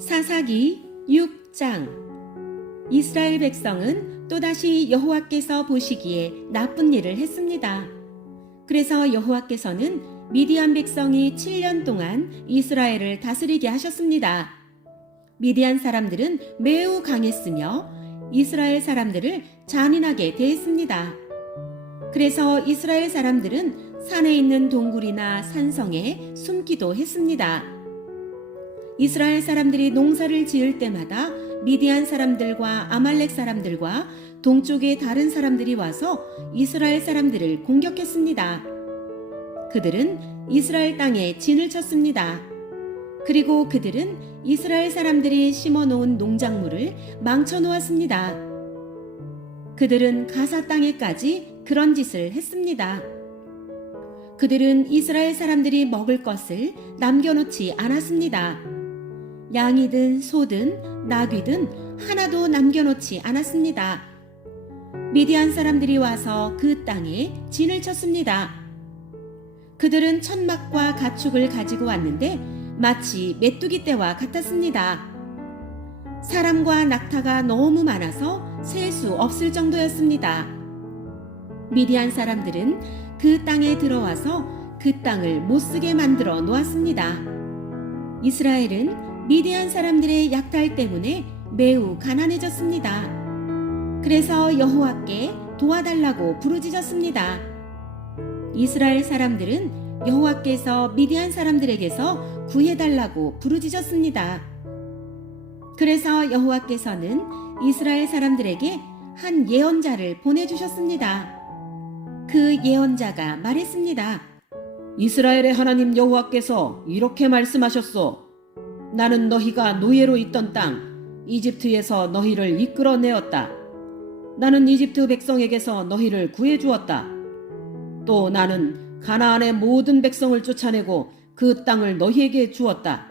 사사기 6장. 이스라엘 백성은 또다시 여호와께서 보시기에 나쁜 일을 했습니다. 그래서 여호와께서는 미디안 백성이 7년 동안 이스라엘을 다스리게 하셨습니다. 미디안 사람들은 매우 강했으며 이스라엘 사람들을 잔인하게 대했습니다. 그래서 이스라엘 사람들은 산에 있는 동굴이나 산성에 숨기도 했습니다. 이스라엘 사람들이 농사를 지을 때마다 미디안 사람들과 아말렉 사람들과 동쪽의 다른 사람들이 와서 이스라엘 사람들을 공격했습니다. 그들은 이스라엘 땅에 진을 쳤습니다. 그리고 그들은 이스라엘 사람들이 심어놓은 농작물을 망쳐놓았습니다. 그들은 가사 땅에까지 그런 짓을 했습니다. 그들은 이스라엘 사람들이 먹을 것을 남겨놓지 않았습니다. 양이든 소든 나귀든 하나도 남겨놓지 않았습니다. 미디안 사람들이 와서 그 땅에 진을 쳤습니다. 그들은 천막과 가축을 가지고 왔는데 마치 메뚜기 떼와 같았습니다. 사람과 낙타가 너무 많아서 셀 수 없을 정도였습니다. 미디안 사람들은 그 땅에 들어와서 그 땅을 못쓰게 만들어 놓았습니다. 이스라엘은 미디안 사람들의 약탈 때문에 매우 가난해졌습니다. 그래서 여호와께 도와달라고 부르짖었습니다. 이스라엘 사람들은 여호와께서 미디안 사람들에게서 구해달라고 부르짖었습니다. 그래서 여호와께서는 이스라엘 사람들에게 한 예언자를 보내주셨습니다. 그 예언자가 말했습니다. 이스라엘의 하나님 여호와께서 이렇게 말씀하셨소. 나는 너희가 노예로 있던 땅 이집트에서 너희를 이끌어내었다. 나는 이집트 백성에게서 너희를 구해주었다. 또 나는 가나안의 모든 백성을 쫓아내고 그 땅을 너희에게 주었다.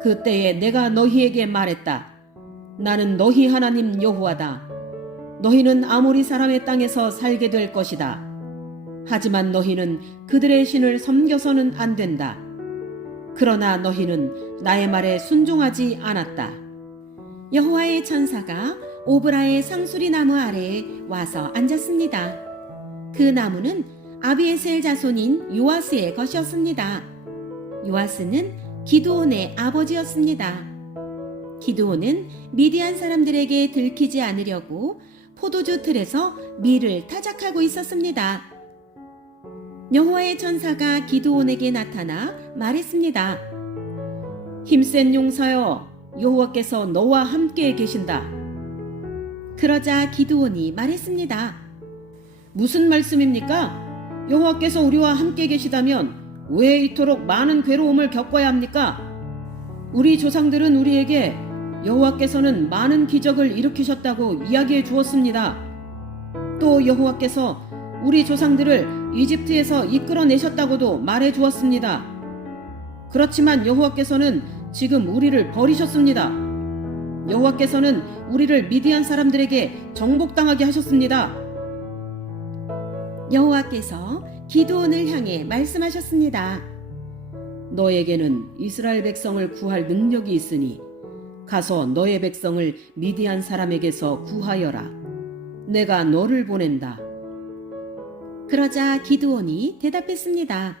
그때에 내가 너희에게 말했다. 나는 너희 하나님 여호와다. 너희는 아모리 사람의 땅에서 살게 될 것이다. 하지만 너희는 그들의 신을 섬겨서는 안 된다. 그러나 너희는 나의 말에 순종하지 않았다. 여호와의 천사가 오브라의 상수리 나무 아래에 와서 앉았습니다. 그 나무는 아비에셀 자손인 요아스의 것이었습니다. 요아스는 기드온의 아버지였습니다. 기드온은 미디안 사람들에게 들키지 않으려고 포도주 틀에서 밀을 타작하고 있었습니다. 여호와의 천사가 기드온에게 나타나 말했습니다. 힘센 용사여, 여호와께서 너와 함께 계신다. 그러자 기드온이 말했습니다. 무슨 말씀입니까? 여호와께서 우리와 함께 계시다면 왜 이토록 많은 괴로움을 겪어야 합니까? 우리 조상들은 우리에게 여호와께서는 많은 기적을 일으키셨다고 이야기해 주었습니다. 또 여호와께서 우리 조상들을 이집트에서 이끌어내셨다고도 말해 주었습니다. 그렇지만 여호와께서는 지금 우리를 버리셨습니다. 여호와께서는 우리를 미디안 사람들에게 정복당하게 하셨습니다. 여호와께서 기드온을 향해 말씀하셨습니다. 너에게는 이스라엘 백성을 구할 능력이 있으니 가서 너의 백성을 미디안 사람에게서 구하여라. 내가 너를 보낸다. 그러자 기드온이 대답했습니다.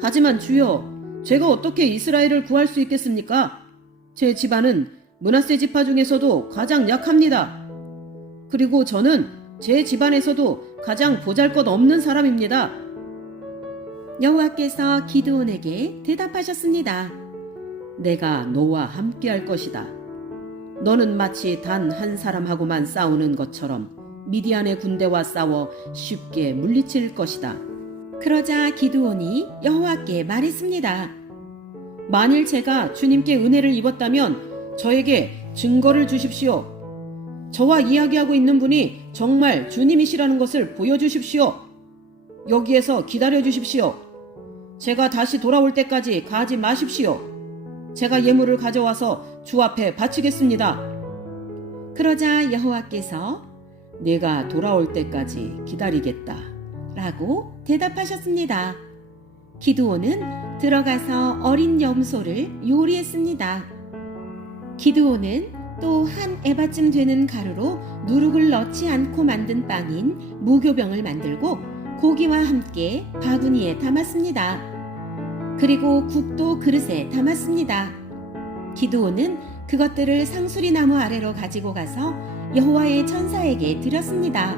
하지만 주여, 제가 어떻게 이스라엘을 구할 수 있겠습니까? 제 집안은 므낫세 지파 중에서도 가장 약합니다. 그리고 저는 제 집안에서도 가장 보잘것없는 사람입니다. 여호와께서 기드온에게 대답하셨습니다. 내가 너와 함께할 것이다. 너는 마치 단 한 사람하고만 싸우는 것처럼 미디안의 군대와 싸워 쉽게 물리칠 것이다. 그러자 기드온이 여호와께 말했습니다. 만일 제가 주님께 은혜를 입었다면 저에게 증거를 주십시오. 저와 이야기하고 있는 분이 정말 주님이시라는 것을 보여주십시오. 여기에서 기다려 주십시오. 제가 다시 돌아올 때까지 가지 마십시오. 제가 예물을 가져와서 주 앞에 바치겠습니다. 그러자 여호와께서 내가 돌아올 때까지 기다리겠다. 라고 대답하셨습니다. 기드온은 들어가서 어린 염소를 요리했습니다. 기드온은 또 한 에바쯤 되는 가루로 누룩을 넣지 않고 만든 빵인 무교병을 만들고 고기와 함께 바구니에 담았습니다. 그리고 국도 그릇에 담았습니다. 기드온은 그것들을 상수리 나무 아래로 가지고 가서 여호와의 천사에게 드렸습니다.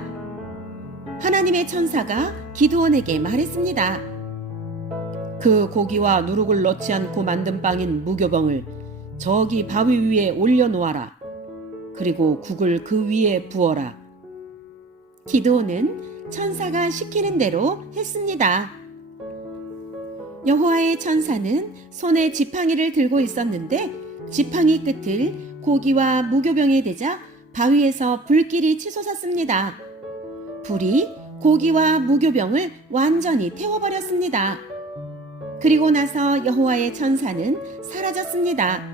하나님의 천사가 기드온에게 말했습니다. 그 고기와 누룩을 넣지 않고 만든 빵인 무교병을 저기 바위 위에 올려놓아라. 그리고 국을 그 위에 부어라. 기드온은 천사가 시키는 대로 했습니다. 여호와의 천사는 손에 지팡이를 들고 있었는데 지팡이 끝을 고기와 무교병에 대자 바위에서 불길이 치솟았습니다. 불이 고기와 무교병을 완전히 태워버렸습니다. 그리고 나서 여호와의 천사는 사라졌습니다.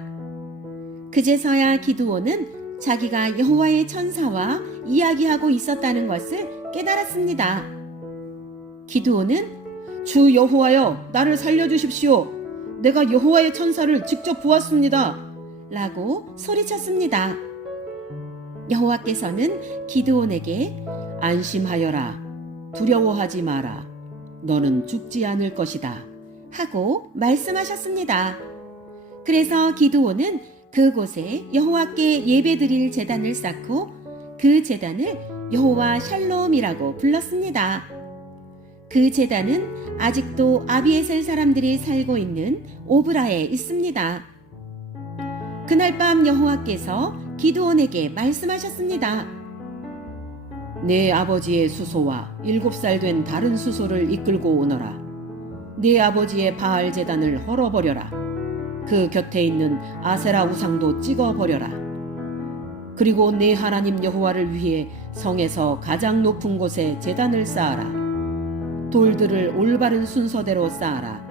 그제서야 기드온은 자기가 여호와의 천사와 이야기하고 있었다는 것을 깨달았습니다. 기드온은 주 여호와여 나를 살려주십시오. 내가 여호와의 천사를 직접 보았습니다. 라고 소리쳤습니다. 여호와께서는 기드온에게 안심하여라. 두려워하지 마라. 너는 죽지 않을 것이다. 하고 말씀하셨습니다. 그래서 기드온은 그곳에 여호와께 예배드릴 제단을 쌓고 그 제단을 여호와 샬롬이라고 불렀습니다. 그 제단은 아직도 아비에셀 사람들이 살고 있는 오브라에 있습니다. 그날 밤 여호와께서 기드온에게 말씀하셨습니다. 내 아버지의 수소와 7살 된 다른 수소를 이끌고 오너라. 네 아버지의 바알 제단을 헐어버려라. 그 곁에 있는 아세라 우상도 찍어버려라. 그리고 네 하나님 여호와를 위해 성에서 가장 높은 곳에 제단을 쌓아라. 돌들을 올바른 순서대로 쌓아라.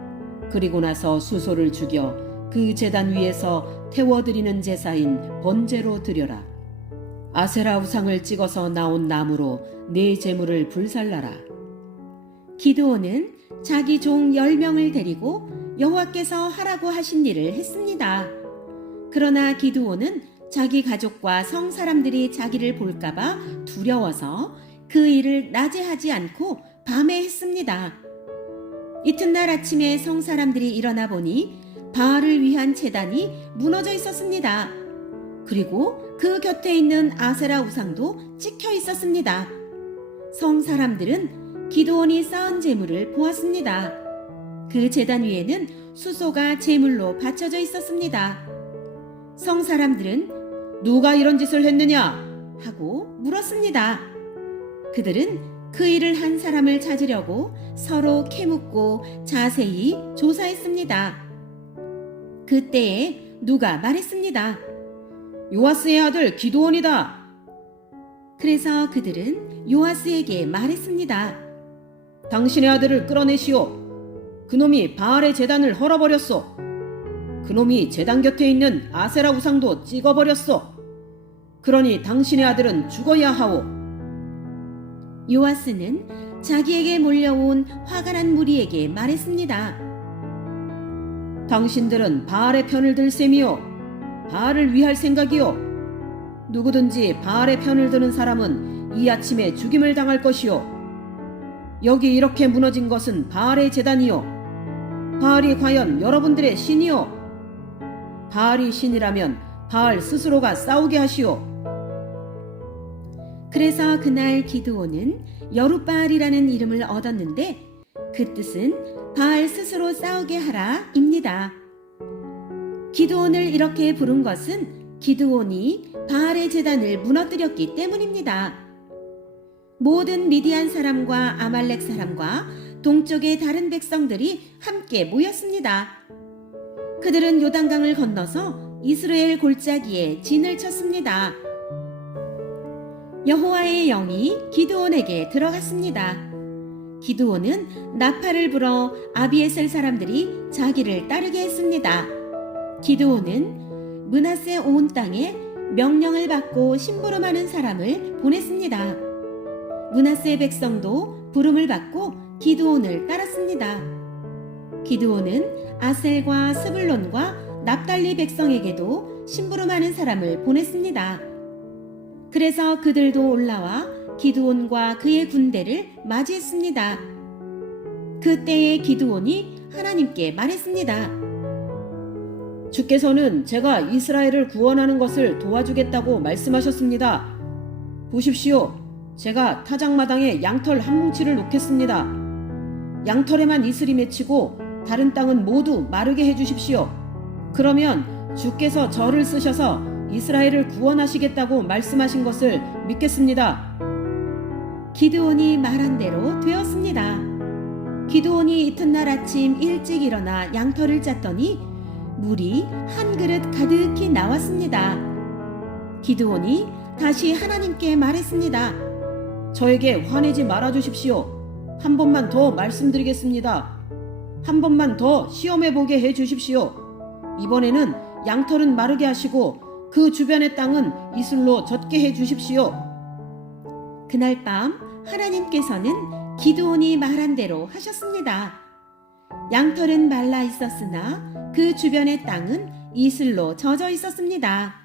그리고 나서 수소를 죽여 그 제단 위에서 태워드리는 제사인 번제로 드려라. 아세라 우상을 찍어서 나온 나무로 네 제물을 불살라라. 기드온은 자기 종 10명을 데리고 여호와께서 하라고 하신 일을 했습니다. 그러나 기드온은 자기 가족과 성 사람들이 자기를 볼까봐 두려워서 그 일을 낮에 하지 않고 밤에 했습니다. 이튿날 아침에 성 사람들이 일어나 보니 바알을 위한 제단이 무너져 있었습니다. 그리고 그 곁에 있는 아세라 우상도 찍혀 있었습니다. 성 사람들은 기드온이 쌓은 제물을 보았습니다. 그 제단 위에는 수소가 제물로 받쳐져 있었습니다. 성 사람들은 누가 이런 짓을 했느냐? 하고 물었습니다. 그들은 그 일을 한 사람을 찾으려고 서로 캐묻고 자세히 조사했습니다. 그때에 누가 말했습니다. 요아스의 아들 기드온이다. 그래서 그들은 요아스에게 말했습니다. 당신의 아들을 끌어내시오. 그놈이 바알의 제단을 헐어버렸소. 그놈이 제단 곁에 있는 아세라 우상도 찍어버렸소. 그러니 당신의 아들은 죽어야 하오. 요아스는 자기에게 몰려온 화가 난 무리에게 말했습니다. 당신들은 바알의 편을 들 셈이요. 바알을 위할 생각이요. 누구든지 바알의 편을 드는 사람은 이 아침에 죽임을 당할 것이요. 여기 이렇게 무너진 것은 바알의 제단이요. 바알이 과연 여러분들의 신이요. 바알이 신이라면 바알 스스로가 싸우게 하시오. 그래서 그날 기드온은 여룻바알이라는 이름을 얻었는데 그 뜻은 바알 스스로 싸우게 하라 입니다. 기드온을 이렇게 부른 것은 기드온이 바알의 제단을 무너뜨렸기 때문입니다. 모든 미디안 사람과 아말렉 사람과 동쪽의 다른 백성들이 함께 모였습니다. 그들은 요단강을 건너서 이스라엘 골짜기에 진을 쳤습니다. 여호와의 영이 기드온에게 들어갔습니다. 기드온은 나팔을 불어 아비에셀 사람들이 자기를 따르게 했습니다. 기드온은 므낫세 온 땅에 명령을 받고 심부름하는 사람을 보냈습니다. 므낫세 백성도 부름을 받고 기드온을 따랐습니다. 기드온은 아셀과 스불론과 납달리 백성에게도 심부름하는 사람을 보냈습니다. 그래서 그들도 올라와 기드온과 그의 군대를 맞이했습니다. 그때에 기드온이 하나님께 말했습니다. 주께서는 제가 이스라엘을 구원하는 것을 도와주겠다고 말씀하셨습니다. 보십시오. 제가 타작마당에 양털 한 뭉치를 놓겠습니다. 양털에만 이슬이 맺히고 다른 땅은 모두 마르게 해주십시오. 그러면 주께서 저를 쓰셔서 이스라엘을 구원하시겠다고 말씀하신 것을 믿겠습니다. 기드온이 말한 대로 되었습니다. 기드온이 이튿날 아침 일찍 일어나 양털을 짰더니 물이 한 그릇 가득히 나왔습니다. 기드온이 다시 하나님께 말했습니다. 저에게 화내지 말아 주십시오. 한 번만 더 말씀드리겠습니다. 한 번만 더 시험해 보게 해 주십시오. 이번에는 양털은 마르게 하시고 그 주변의 땅은 이슬로 젖게 해 주십시오. 그날 밤 하나님께서는 기드온이 말한 대로 하셨습니다. 양털은 말라 있었으나 그 주변의 땅은 이슬로 젖어 있었습니다.